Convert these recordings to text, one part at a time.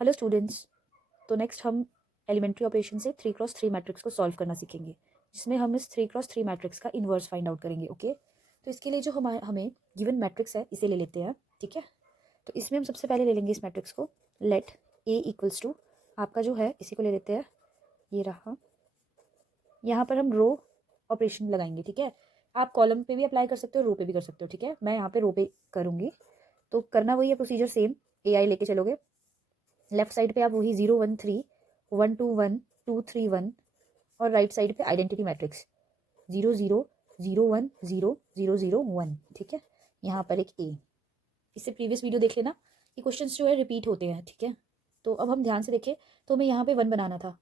Hello students. तो next हम elementary operation से 3x3 मैट्रिक्स को सॉल्व करना सीखेंगे, जिसमें हम इस 3x3 मैट्रिक्स का इन्वर्स फाइंड आउट करेंगे। ओके, तो इसके लिए जो हमें गिवन मैट्रिक्स है इसे ले लेते हैं। ठीक है, तो इसमें हम सबसे पहले ले लेंगे इस मैट्रिक्स को। लेट ए इक्वल्स टू आपका जो है इसी को ले लेते हैं, ये रहा। यहाँ पर हम रो ऑपरेशन लगाएंगे। ठीक है, आप कॉलम पे भी अप्लाई कर सकते हो, रो पे भी कर सकते हो। ठीक है, मैं यहाँ पे रो पे करूँगी। तो करना वही है प्रोसीजर सेम। ए आई लेके चलोगे, लेफ्ट साइड पे आप वही 0 1 3 1 2 1 2 3 1, और राइट साइड पे आइडेंटिटी मैट्रिक्स 0 0 0 1 0 0 0 1। ठीक है, यहाँ पर एक ए। इससे प्रीवियस वीडियो देख लेना, ये क्वेश्चंस जो है रिपीट होते हैं। ठीक है, तो अब हम ध्यान से देखें तो हमें यहाँ पे 1 बनाना था।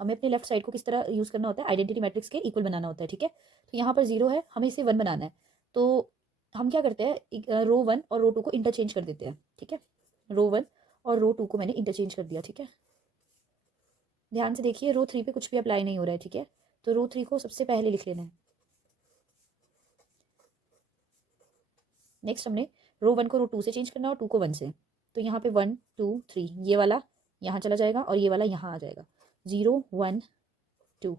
हमें अपने लेफ्ट साइड को किस तरह यूज़ करना होता है, आइडेंटिटी मैट्रिक्स के इक्वल बनाना होता है। ठीक है, तो यहाँ पर 0 है, हमें इसे 1 बनाना है। तो हम क्या करते हैं, रो 1 और रो 2 को इंटरचेंज कर देते हैं। ठीक है, रो 1 और रो 2 को मैंने इंटरचेंज कर दिया। ठीक है, ध्यान से देखिए, रो 3 पे कुछ भी अप्लाई नहीं हो रहा है। ठीक है, तो रो 3 को सबसे पहले लिख लेना है। नेक्स्ट हमने रो 1 को रो 2 से चेंज करना है और 2 को 1 से। तो यहाँ पे 1 2 3, ये वाला यहाँ चला जाएगा और ये वाला यहाँ आ जाएगा। 0 1 2,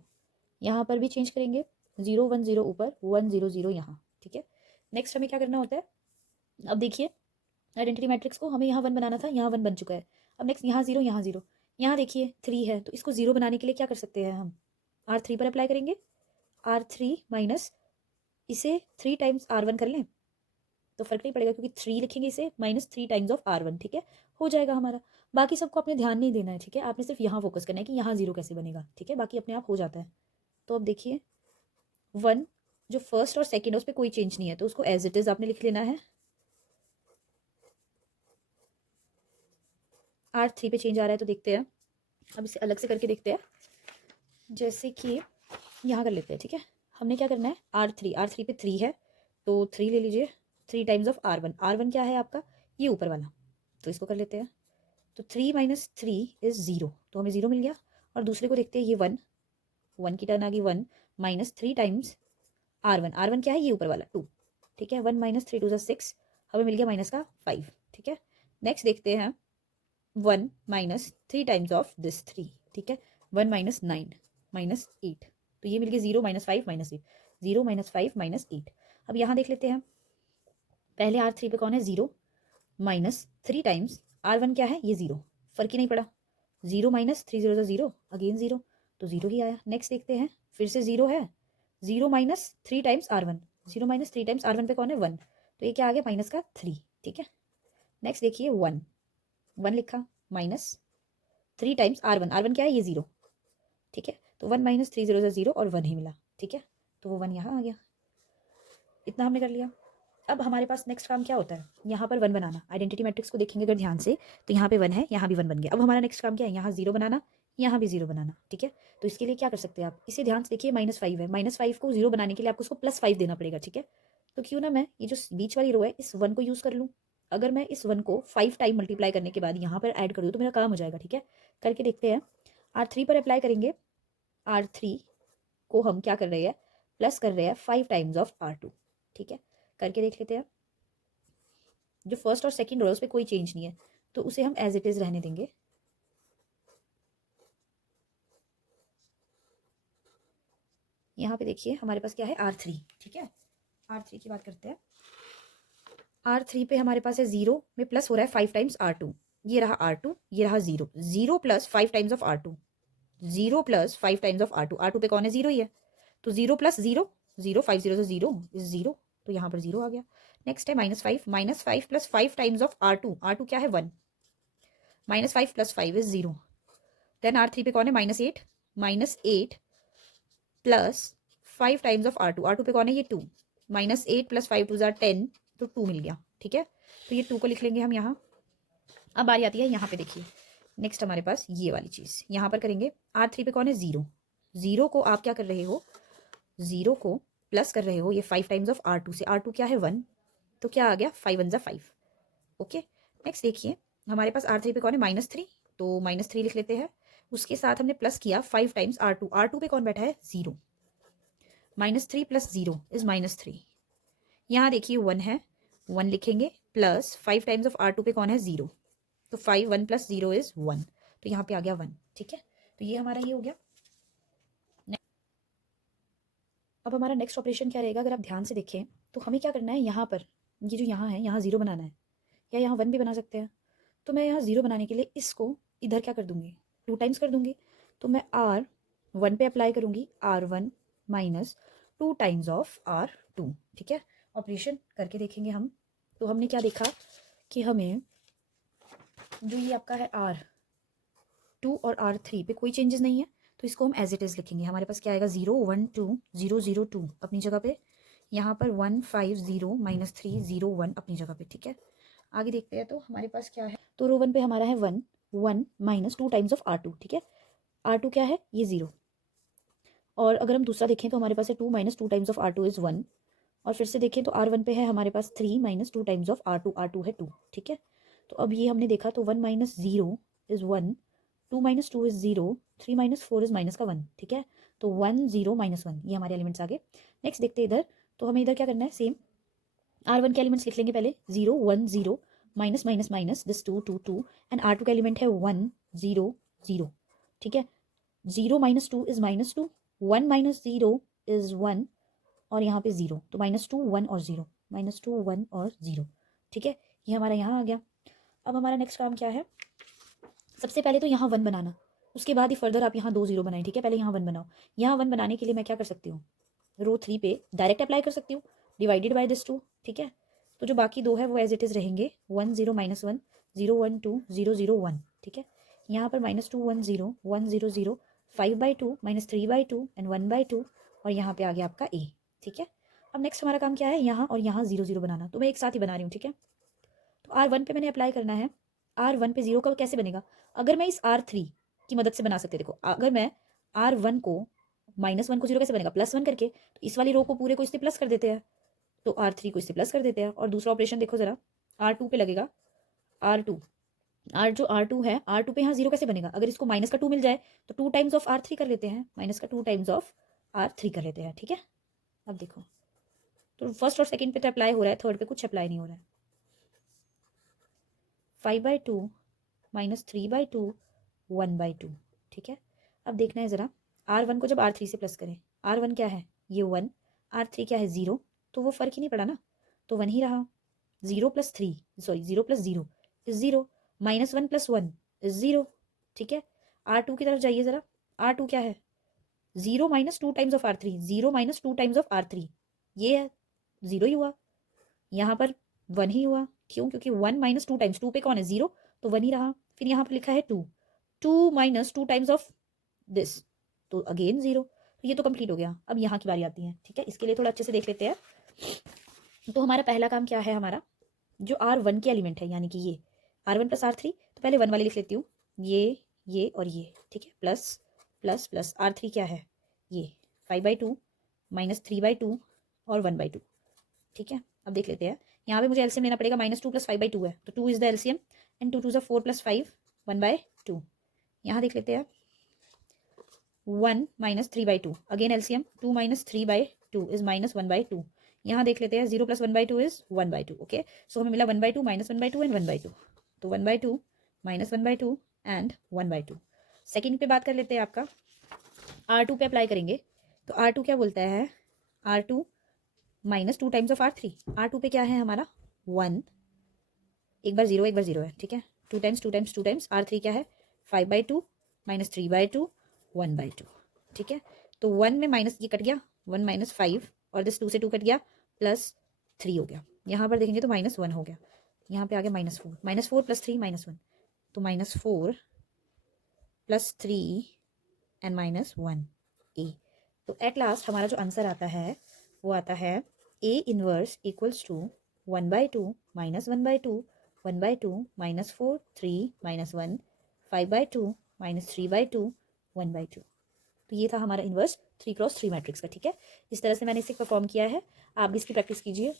यहाँ पर भी चेंज करेंगे। 0 1 0 ऊपर, 1 0 0 यहाँ। ठीक है, नेक्स्ट हमें क्या करना होता है, अब देखिए आइडेंटिटी मैट्रिक्स को हमें यहाँ 1 बनाना था, यहाँ 1 बन चुका है। अब नेक्स्ट यहाँ 0 यहाँ 0, यहाँ देखिए 3 है, तो इसको 0 बनाने के लिए क्या कर सकते हैं हम, R3 पर अप्लाई करेंगे। R3 माइनस इसे 3 टाइम्स R1 कर लें तो फर्क नहीं पड़ेगा, क्योंकि 3 लिखेंगे इसे -3 टाइम्स ऑफ R1। ठीक है, हो जाएगा हमारा। बाकी सबको अपने ध्यान नहीं देना है। ठीक है, आपने सिर्फ यहाँ फोकस करना है कि यहाँ 0 कैसे बनेगा। ठीक है, बाकी अपने आप हो जाता है। तो अब देखिए 1 जो फर्स्ट और सेकेंड है उस पर कोई चेंज नहीं है, तो उसको एज इट इज आपने लिख लेना है। R3 पे चेंज आ रहा है तो देखते हैं, अब इसे अलग से करके देखते हैं। जैसे कि यहाँ कर लेते हैं। ठीक है, हमने क्या करना है, R3 पे 3 है तो 3 ले लीजिए, 3 टाइम्स ऑफ R1। R1 क्या है आपका, ये ऊपर वाला, तो इसको कर लेते हैं। तो 3 - 3 इज 0, तो हमें 0 मिल गया। और दूसरे को देखते हैं, ये 1 1 की टर्न आ गई। 1 -3 टाइम्स R1, R1 क्या है, ये ऊपर वाला 2। ठीक है, 1 - 3 2 6, हमें मिल गया माइनस का 5। ठीक है, नेक्स्ट देखते हैं 1 - 3 टाइम्स ऑफ दिस 3। ठीक है, 1 - 9 -8, तो ये मिल गया 0 - 5 -8, 0 - 5 -8। अब यहाँ देख लेते हैं, पहले R3 पे कौन है, 0 -3 टाइम्स R1 क्या है, ये 0, फर्क ही नहीं पड़ा। 0 - 3 0 0, अगेन 0, तो 0 ही आया। नेक्स्ट देखते हैं, फिर से 0 है, 0 - 3 टाइम्स R1, 0 - 3 टाइम्स R1 पे कौन है, 1, तो ये क्या आ गया, माइनस का 3। ठीक है, नेक्स्ट देखिए 1 1 लिखा, -3 टाइम्स R1, R1 क्या है, ये 0। ठीक है, तो 1 - 3 0 0 और 1 ही मिला। ठीक है, तो वो 1 यहाँ आ गया। इतना हमने कर लिया। अब हमारे पास नेक्स्ट काम क्या होता है, यहाँ पर 1 बनाना। आइडेंटिटी मैट्रिक्स को देखेंगे अगर ध्यान से, तो यहाँ पे 1 है, यहाँ भी 1 बन गया। अब हमारा नेक्स्ट काम क्या है, यहाँ 0 बनाना, यहाँ भी 0 बनाना। ठीक है, तो इसके लिए क्या कर सकते हैं आप, इसे ध्यान से देखिए, -5 है, -5 को 0 बनाने के लिए आपको उसको +5 देना पड़ेगा। ठीक है, तो क्यों ना मैं ये जो बीच वाली रो है इस 1 को यूज़ कर लूँ। अगर मैं इस 1 को 5 टाइम मल्टीप्लाई करने के बाद यहाँ पर ऐड कर दूँ तो मेरा काम हो जाएगा। ठीक है, करके देखते हैं। R3 पर अप्लाई करेंगे। R3 को हम क्या कर रहे हैं, प्लस कर रहे हैं 5 टाइम्स ऑफ R2। ठीक है, करके देख लेते हैं। जो फर्स्ट और सेकंड रो है उस पर कोई चेंज नहीं है, तो उसे हम एज इट इज रहने देंगे। यहाँ पे देखिए हमारे पास क्या है, R3। ठीक है, R3 की बात करते हैं। R3 पे हमारे पास है 0 में प्लस हो रहा है 5 टाइम्स R2, ये रहा R2, ये रहा 0, 0 + 5 times of R2, 0 + 5 times of R2, R2 पे कौन है, 0 ही है, तो 0 + 0 0, 5 0 0 इज 0, तो यहाँ पर 0 आ गया। नेक्स्ट है -5 -5 + 5 टाइम्स ऑफ R2, R2 क्या है, 1, -5 + 5 इज 0। देन R3 पे कौन है, -8 -8 + 5 टाइम्स ऑफ R2, R2 पे कौन है, ये 2, -8 + 5 2 10, तो 2 मिल गया। ठीक है, तो ये 2 को लिख लेंगे हम यहाँ। अब बारी आती है यहाँ पे, देखिए नेक्स्ट हमारे पास ये वाली चीज़ यहाँ पर करेंगे। R3 पे कौन है, 0, 0 को आप क्या कर रहे हो, 0 को प्लस कर रहे हो ये 5 टाइम्स ऑफ R2 से, R2 क्या है, 1, तो क्या आ गया, 5 1 5। ओके, नेक्स्ट देखिए हमारे पास R3 पे कौन है, -3, तो -3 लिख लेते हैं। उसके साथ हमने प्लस किया 5 टाइम्स R2, R2 पे कौन बैठा है, 0, -3 + 0 इज -3। यहाँ देखिए 1 है, 1 लिखेंगे, प्लस 5 टाइम्स ऑफ R2 पे कौन है, 0, तो 5 1 + 0 इज़ 1, तो यहाँ पे आ गया 1, ठीक है। तो ये हमारा ये हो गया। अब हमारा नेक्स्ट ऑपरेशन क्या रहेगा, अगर आप ध्यान से देखें तो हमें क्या करना है, यहाँ पर ये जो यहाँ है यहाँ 0 बनाना है, या यहाँ 1 भी बना सकते हैं। तो मैं यहाँ 0 बनाने के लिए इसको इधर क्या कर दूँगी, 2 टाइम्स कर दूँगी। तो मैं R1 पे अप्लाई करूँगी R1 minus 2 times of R2, ठीक है। ऑपरेशन करके देखेंगे हम। तो हमने क्या देखा कि हमें जो ये आपका है R2 और R3 पे कोई चेंजेस नहीं है, तो इसको हम एज इट इज़ लिखेंगे। हमारे पास क्या आएगा, 0 1 2 0 0 2 अपनी जगह पे, यहाँ पर 1 5 0 -3 0 1 अपनी जगह पे, ठीक है। आगे देखते हैं तो हमारे पास क्या है, तो रो 1 पे हमारा है 1 1 माइनस 2 टाइम्स ऑफ R2, ठीक है। R2 क्या है, ये 0। और अगर हम दूसरा देखें तो हमारे पास है 2 minus 2 times of R2 is 1। और फिर से देखें तो R1 पे है हमारे पास 3 minus 2 times of R2, R2 है 2, ठीक है। तो अब ये हमने देखा तो 1 minus 0 is 1, 2 minus 2 is 0, 3 minus 4 is minus का 1, ठीक है। तो 1 0 -1 ये हमारे एलिमेंट्स आ गए। नेक्स्ट देखते हैं इधर, तो हमें इधर क्या करना है, सेम R1 के एलिमेंट्स लिख लेंगे पहले, 0 1 0 minus minus minus this 2 2 2, and R2 का एलिमेंट है 1 0 0, ठीक है। 0 - 2 इज़ -2, 1 - 0 इज़ 1, और यहाँ पे 0, तो -2 1 और 0, -2 1 और 0, ठीक है। ये हमारा यहाँ आ गया। अब हमारा नेक्स्ट काम क्या है, सबसे पहले तो यहाँ 1 बनाना, उसके बाद ही फर्दर आप यहाँ 2 0 बनाएं, ठीक है। पहले यहाँ 1 बनाओ। यहाँ 1 बनाने के लिए मैं क्या कर सकती हूँ, रो 3 पे डायरेक्ट अप्लाई कर सकती हूँ, डिवाइडेड बाय दिस 2, ठीक है। तो जो बाकी 2 है वो एज इट इज़ रहेंगे, 1 0 -1 0 1 2 0 0 1, ठीक है। यहाँ पर -2 1 0 1 0 0 5/2 -3/2 एंड 1/2, और यहाँ पे आ गया आपका A, ठीक है। अब नेक्स्ट हमारा काम क्या है, यहाँ और यहाँ 0 0 बनाना, तो मैं एक साथ ही बना रही हूँ, ठीक है। तो R1 पे मैंने अप्लाई करना है। R1 पे 0 का कैसे बनेगा, अगर मैं इस R3 की मदद से बना सकते, देखो अगर मैं R1 को -1 को 0 कैसे बनेगा, +1 करके, तो इस वाली रो को पूरे को इससे प्लस कर देते हैं, तो R3 को इससे प्लस कर देते हैं। और दूसरा ऑपरेशन देखो जरा, R2 पे लगेगा, R2 जो R2 है, R2 पे यहाँ 0 कैसे बनेगा, अगर इसको माइनस का 2 मिल जाए तो 2 टाइम्स ऑफ R3 कर लेते हैं, माइनस का 2 टाइम्स ऑफ R3 कर लेते हैं, ठीक है। अब देखो तो फर्स्ट और सेकंड पे तो अप्लाई हो रहा है, थर्ड पे कुछ अप्लाई नहीं हो रहा है। 5/2 -3/2 1/2, ठीक है। अब देखना है ज़रा, R1 को जब R3 से प्लस करें, R1 क्या है, ये 1, R3 क्या है 0, तो वो फ़र्क ही नहीं पड़ा ना, तो 1 ही रहा। 0 + 3 सॉरी 0 + 0 इज़ 0, -1 + 1 इज़ 0, ठीक है। R2 की तरफ जाइए ज़रा, R2 क्या है, 0 - 2 times of R3, 0 - 2 times of R3, ये है 0 ही हुआ। यहाँ पर 1 ही हुआ, क्यों, क्योंकि 1 - 2 टाइम्स, 2 पे कौन है 0, तो 1 ही रहा। फिर यहाँ पर लिखा है 2, 2 - 2 टाइम्स ऑफ दिस, तो अगेन 0, तो ये तो कंप्लीट हो गया। अब यहाँ की बारी आती है, ठीक है। इसके लिए थोड़ा अच्छे से देख लेते हैं। तो हमारा पहला काम क्या है, हमारा जो R1 के एलिमेंट है, यानी कि ये R1 + R3, तो पहले 1 वाले लिख लेती हूँ, ये और ये, ठीक है, प्लस प्लस प्लस R3 क्या है, ये 5/2 -3/2 और 1/2, ठीक है। अब देख लेते हैं, यहाँ पे मुझे एलसीएम लेना पड़ेगा, -2 + 5/2 है, तो 2 इज़ द एलसीएम, एंड 2 2 ज़ा 4 + 5 1/2। यहाँ देख लेते हैं, 1 - 3/2, अगेन एलसीएम, 2 - 3/2 इज -1/2। यहाँ देख लेते हैं, 0 + 1/2 इज 1/2, ओके। सो हमें मिला 1/2 -1/2 एंड 1/2, तो 1/2 -1/2 एंड 1/2। सेकेंड पे बात कर लेते हैं, आपका R2 पे अप्लाई करेंगे, तो R2 क्या बोलता है, R2 -2 times of R3, R2 पे क्या है हमारा 1, एक बार 0 एक बार 0 है, ठीक है। 2 टाइम्स 2 टाइम्स 2 टाइम्स R3 क्या है, 5/2 -3/2 1/2, ठीक है। तो 1 में माइनस ये कट गया, 1 - 5 और दिस 2 से 2 कट गया, +3 हो गया। यहाँ पर देखेंगे तो -1 हो गया, यहाँ पे आ गया -4, -4 + 3 -1, तो -4 + 3 एंड -1 A। तो एट लास्ट हमारा जो आंसर आता है वो आता है A इनवर्स इक्वल्स टू 1/2 -1/2 1/2 -4 3 -1 5/2 -3/2 1/2। तो ये था हमारा इनवर्स 3 × 3 मैट्रिक्स का, ठीक है। इस तरह से मैंने इसे परफॉर्म किया है, आप भी इसकी प्रैक्टिस कीजिए।